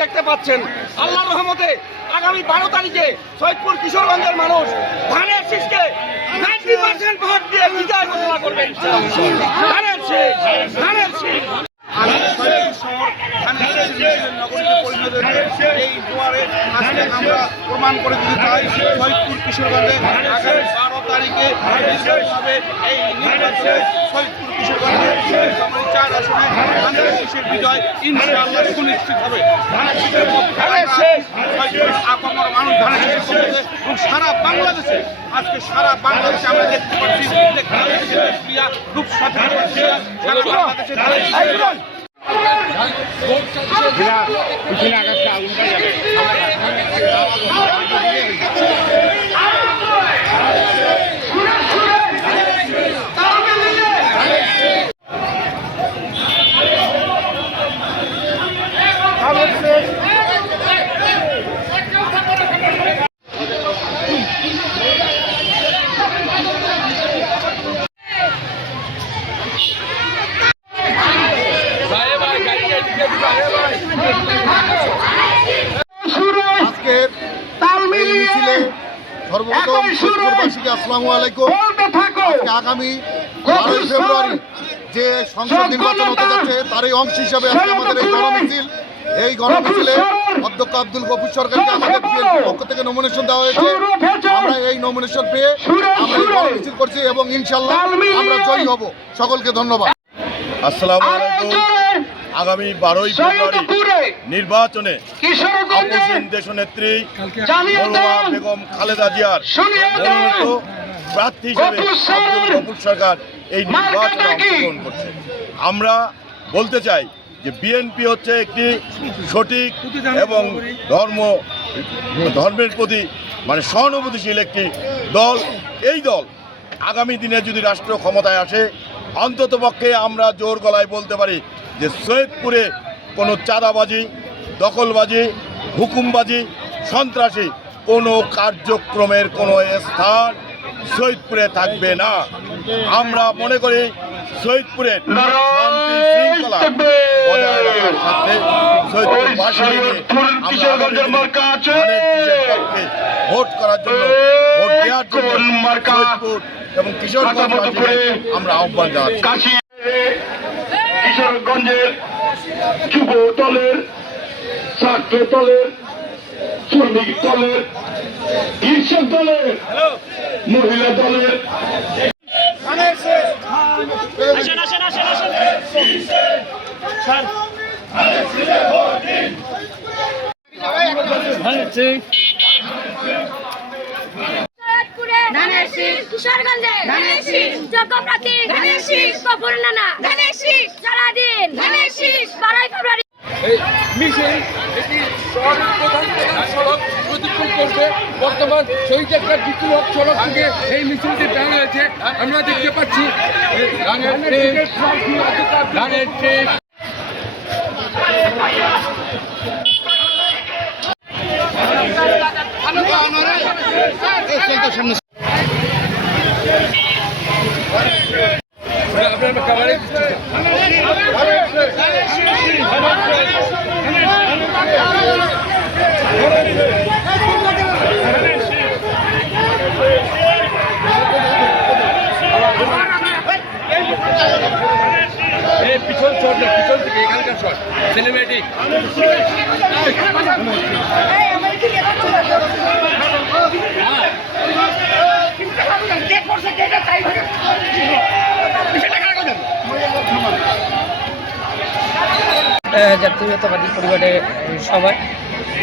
দেখতে পাচ্ছেন আল্লাহর রহমতে আগামী 12 তারিখে সৈয়দপুর কিশোরগঞ্জের মানুষ ধানের শীষকে 90% ভোট দিয়ে বিজয় ঘোষণা করবেন। ধানের শীষ, ধানের শীষ। এই দুয়ারে আজকে আমরা প্রমাণ করে দিতে চাই সৈয়দপুর কিশোরগঞ্জে আগামী 12 তারিখে বিজয়ভাবে এই নির্বাচনে সৈয়দপুর কিশোরগঞ্জের 4 আসনে ধানের শীষের বিজয় ইনশাআল্লাহ সুনিশ্চিত হবে। ধানের শীষের আপামর মানুষ ধানের শীষের পক্ষে এবং সারা বাংলাদেশে আজকে সারা বাংলাদেশে আমরা দেখতে পাচ্ছি যে ধানের শীষের ক্রিয়া খুব সঠিক সারা বাংলাদেশে ধানের শীষের আসসালামু আলাইকুম। আগামী 12 ফেব্রুয়ারি যে সংসদ নির্বাচন হতে যাচ্ছে তার এই অংশ হিসাবে আমাদের এই গণমিছিল, এই গণমিছিলে অধ্যক্ষ আব্দুল গফুর সরকারকে আমাদের পক্ষ থেকে নমিনেশন দেওয়া হয়েছে। আমরা এই নমিনেশন পেয়ে আমরা এই গণমিছিল করছি এবং ইনশাল্লাহ আমরা জয়ী হব। সকলকে ধন্যবাদ। আসসালামু আলাইকুম। আগামী 12 ফেব্রুয়ারি নির্বাচনে আপসহীন দেশনেত্রী মরহুমা বেগম খালেদা জিয়ার মনোনীত প্রার্থী হিসেবে আব্দুল গফুর সরকার এই নির্বাচনে অংশগ্রহণ করছে। আমরা বলতে চাই যে বিএনপি হচ্ছে একটি সঠিক এবং ধর্মের প্রতি সহানুভূতিশীল একটি দল। এই দল আগামী দিনে যদি রাষ্ট্র ক্ষমতায় আসে অন্ততপক্ষে আমরা জোর গলায় বলতে পারি যে সৈয়দপুরে কোনো চাঁদাবাজি, দখলবাজি, হুকুমবাজি, সন্ত্রাসী কোনো কার্যক্রমের কোনো স্থান সৈয়দপুরে থাকবে না। আমরা মনে করি সৈয়দপুরের শান্তি শৃঙ্খলা বজায় রাখার স্বার্থে সৈয়দপুরবাসী মিলে আমরা আগামী দিনে ধানের শীষের পক্ষে ভোট করার জন্য, ভোট দেওয়ার জন্য সৈয়দপুর এবং কিশোরগঞ্জবাসীকে আমরা আহ্বান জানাচ্ছি। কিশোরগঞ্জের যুব দলের, ছাত্র দলের, শ্রমিক দলের, কৃষক দলের, মহিলা দলের ধানের শীষ, কিশোরগঞ্জে ধানের শীষ, যোগ্য প্রার্থী ধানের শীষ, কপুর নানা ধানের শীষ, সারাদিন ধানের শীষ, 12 ফেব্রুয়ারি মিছিল এটি শহরের প্রধান সড়ক প্রদক্ষিণ করবে। বর্তমান শহীদ একটা বিপ্লব সড়ক থেকে এই মিছিলটি বের হয়েছে। আমরা দেখতে পাচ্ছি ধানের ঠিক আপনার খাবারে পিছন শট না, পিছন থেকে এখানকার শট সিনেমেটিক। জাতীয়তাবাদী পরিবারের সবাই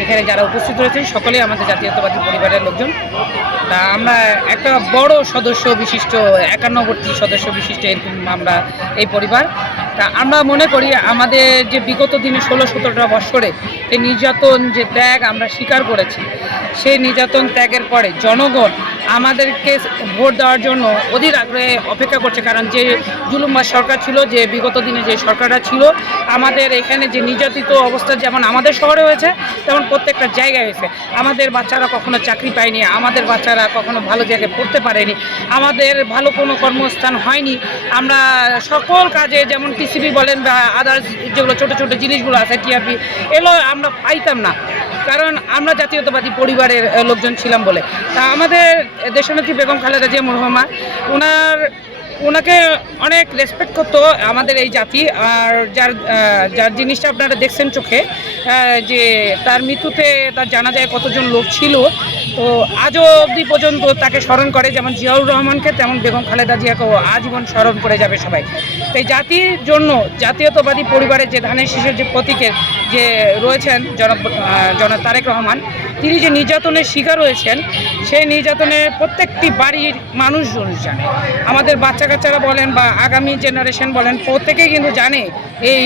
এখানে যারা উপস্থিত রয়েছেন সকলেই আমাদের জাতীয়তাবাদী পরিবারের লোকজন। তা আমরা একটা বড় সদস্য বিশিষ্ট 51টি সদস্য বিশিষ্ট এরকম আমরা এই পরিবার। তা আমরা মনে করি আমাদের যে বিগত দিনে 16-17টা বছরে এই নির্যাতন যে ত্যাগ আমরা স্বীকার করেছি, সেই নির্যাতন ত্যাগের পরে জনগণ আমাদেরকে ভোট দেওয়ার জন্য অধীর আগ্রহে অপেক্ষা করছে। কারণ যে জুলুমবাজ সরকার ছিল, যে বিগত দিনে যে সরকারটা ছিল, আমাদের এখানে যে নির্যাতিত অবস্থা যেমন আমাদের শহরে হয়েছে তেমন প্রত্যেকটা জায়গায় হয়েছে। আমাদের বাচ্চারা কখনো চাকরি পায়নি, আমাদের বাচ্চারা কখনো ভালো জায়গায় পড়তে পারেনি, আমাদের ভালো কোনো কর্মস্থান হয়নি। আমরা সকল কাজে যেমন টিসিবি বলেন বা আদার্স যেগুলো ছোটো ছোটো জিনিসগুলো আছে টিআরপি, এগুলো আমরা পাইতাম না, কারণ আমরা জাতীয়তাবাদী পরিবারের লোকজন ছিলাম বলে। তা আমাদের দেশনেত্রী বেগম খালেদা জিয়া মরহুমা ওনাকে অনেক রেসপেক্ট করতো আমাদের এই জাতি। আর যার জিনিসটা আপনারা দেখছেন চোখে, যে তার মৃত্যুতে তার জানা যায় কতজন লোক ছিল, তো আজও অবধি পর্যন্ত তাকে স্মরণ করে, যেমন জিয়াউর রহমানকে তেমন বেগম খালেদা জিয়াকেও আজীবন স্মরণ করে যাবে সবাই। তাই জাতির জন্য জাতীয়তাবাদী পরিবারের যে ধানের শীষের যে প্রতীকের যে রয়েছেন জনাব তারেক রহমান, তিনি যে নির্যাতনের শিকার হয়েছেন, সেই নির্যাতনের প্রত্যেকটি বাড়ির মানুষজন জানে। আমাদের বাচ্চা কাচ্চারা বলেন বা আগামী জেনারেশন বলেন, প্রত্যেকেই কিন্তু জানে এই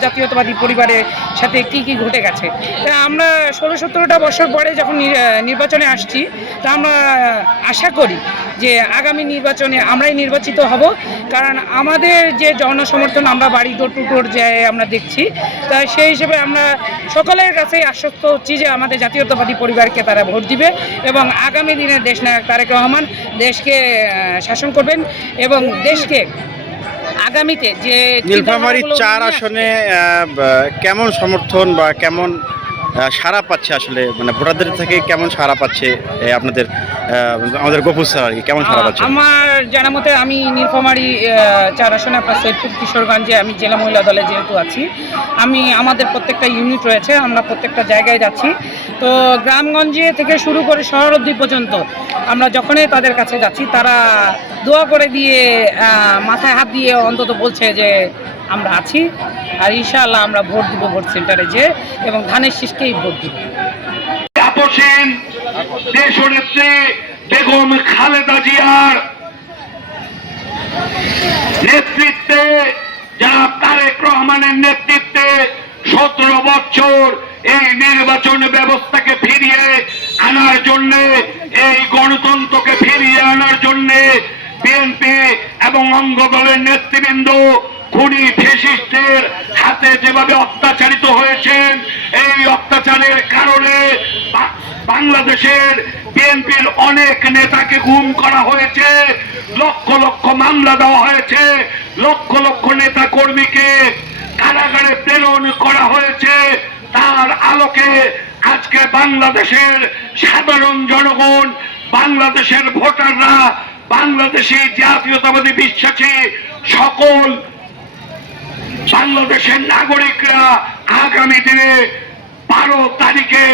জাতীয়তাবাদী পরিবারের সাথে কি কি ঘটে গেছে। তা আমরা 16-17টা বছর পরে যখন নির্বাচনে আসছি, তা আমরা আশা করি যে আগামী নির্বাচনে আমরাই নির্বাচিত হব। কারণ আমাদের যে জনসমর্থন আমরা বাড়ি ডোর টু ডোর যে আমরা দেখছি, তা সেই হিসেবে আমরা সকলের কাছেই আশ্বস্ত হচ্ছি যে আমাদের জাতীয়তাবাদী পরিবারকে তারা ভোট দিবে এবং আগামী দিনে দেশনায়ক তারেক রহমান দেশকে শাসন করবেন এবং দেশকে আগামীতে যে নীলফামারী 4 আসনে কেমন সমর্থন বা কেমন সাড়া পাচ্ছে, আসলে মানে ভোটারদের থেকে কেমন সাড়া পাচ্ছে আপনাদের আমাদের গফুর স্যার আর কি কেমন সাড়া পাচ্ছে? আমার জানা মতে আমি নীলফামারী 4 আসনে আপনার সৈয়দপুর কিশোরগঞ্জে আমি জেলা মহিলা দলে যেহেতু আছি, আমাদের প্রত্যেকটা ইউনিট রয়েছে, আমরা প্রত্যেকটা জায়গায় যাচ্ছি। তো গ্রামগঞ্জে থেকে শুরু করে শহর অবধি পর্যন্ত আমরা যখনই তাদের কাছে যাচ্ছি, তারা দোয়া করে দিয়ে মাথায় হাত দিয়ে অন্তত বলছে যে আমরা আছি, আর ইনশাআল্লাহ আমরা ভোট দিব ভোট সেন্টারে যে, এবং ধানের শীষকেই ভোট দিব। আপসীন দেশনেত্রী বেগম খালেদা জিয়ার নেতৃত্বে, যারা তারেক রহমানের নেতৃত্বে 17 বছর এই নির্বাচন ব্যবস্থাকে ফিরিয়ে আনার জন্য, এই গণতন্ত্রকে ফিরিয়ে আনার জন্য বিএনপি এবং অঙ্গ দলের নেতৃবৃন্দ খুনি ফ্যাসিস্টের হাতে যেভাবে অত্যাচারিত হয়েছেন, এই অত্যাচারের কারণে বাংলাদেশের বিএনপির অনেক নেতাকে গুম করা হয়েছে, লক্ষ লক্ষ মামলা দেওয়া হয়েছে, লক্ষ লক্ষ নেতা কর্মীকে কারাগারে প্রেরণ করা হয়েছে, তার আলোকে আজকে বাংলাদেশের সাধারণ জনগণ, বাংলাদেশের ভোটাররা, বাংলাদেশি জাতীয়তাবাদী বিশ্বাসী সকল বাংলাদেশের নাগরিকরা আগামী দিনে 12 তারিখে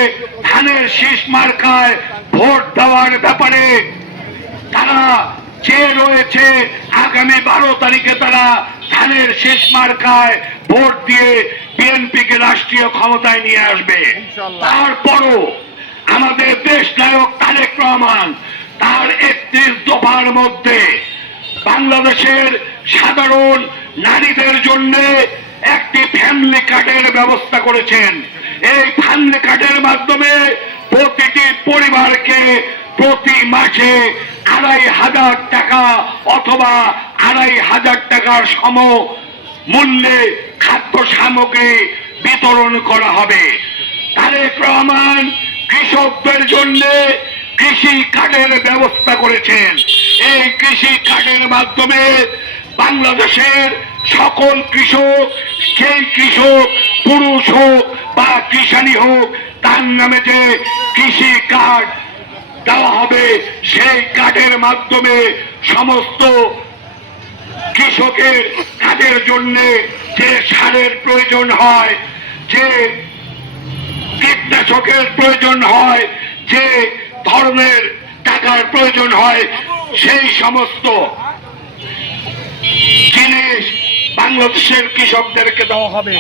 ধানের শীষ মার্কায় ভোট দেওয়ার ব্যাপারে তারা চেয়ে রয়েছে। আগামী 12 তারিখে তারা ধানের শীষ মার্কায় ভোট দিয়ে বিএনপিকে রাষ্ট্রীয় ক্ষমতায় নিয়ে আসবে। তারপরও আমাদের দেশ নায়ক তারেক রহমান তার 31 দফার মধ্যে বাংলাদেশের সাধারণ নারীদের জন্য একটি ফ্যামিলি কার্ডের ব্যবস্থা করেছেন। এই ফ্যামিলি কার্ডের মাধ্যমে প্রতিটি পরিবারকে প্রতি মাসে 2500 টাকা অথবা 2500 টাকার সম মূল্যে খাদ্য সামগ্রী বিতরণ করা হবে। তারেক রহমান কৃষকদের জন্য কৃষি কার্ডের ব্যবস্থা করেছেন। এই কৃষি কার্ডের মাধ্যমে বাংলাদেশের সকল কৃষক, সেই কৃষক পুরুষ হোক বা কৃষানি হোক, তার নামে যে কৃষি কার্ড দেওয়া হবে, সেই কার্ডের মাধ্যমে সমস্ত কৃষকের কাজের জন্য যে সারের প্রয়োজন হয়, যে কীটনাশকের প্রয়োজন হয়, যে ধরনের টাকার প্রয়োজন হয়, সেই সমস্ত জিনিস বাংলাদেশের কৃষকদেরকে দেওয়া হবে।